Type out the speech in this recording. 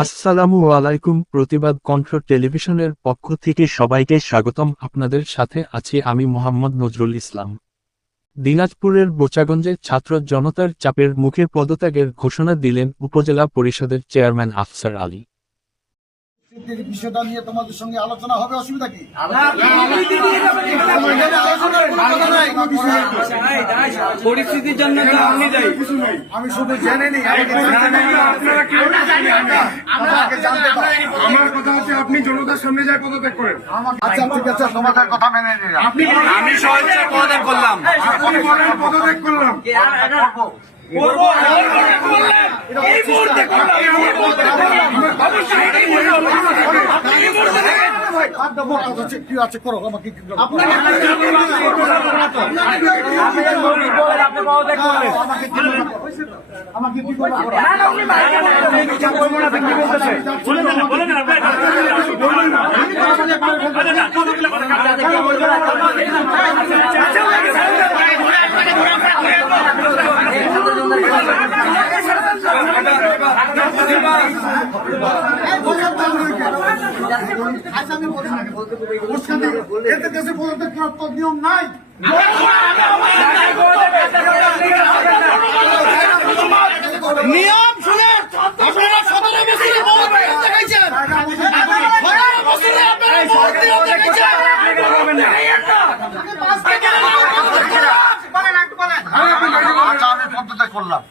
আসসালামু আলাইকুম। প্রতিবাদ কণ্ঠ টেলিভিশনের পক্ষ থেকে সবাইকে স্বাগতম। আপনাদের সাথে আছি আমি মোহাম্মদ নজরুল ইসলাম। দিনাজপুরের বোচাগঞ্জে ছাত্র জনতার চাপের মুখে পদত্যাগের ঘোষণা দিলেন উপজেলা পরিষদের চেয়ারম্যান আফসার আলী। বিষয়টা নিয়ে তোমাদের সঙ্গে আলোচনা হবে, অসুবিধা কি? পরিস্থিতির জন্য আমি শুধু জেনে নিই। আমার কথা হচ্ছে আপনি জনতার সামনে যায় পদত্যাগ করেন। আচ্ছা ঠিক আছে, তোমাদের কথা মেনে নিলাম। আমি স্বেচ্ছায় পদত্যাগ করলাম। পদত্যাগ করলাম। কি আছে করো, আমাকে কি করো? আমাকে কি করো? নিয়ম নাই। নিয়ম শুনে আপনারা 17 বছরে ভোট দেখাইছেন, 17 বছরে আপনারা ভোট দেখাইছেন। আমি পদত্যাগ করলাম।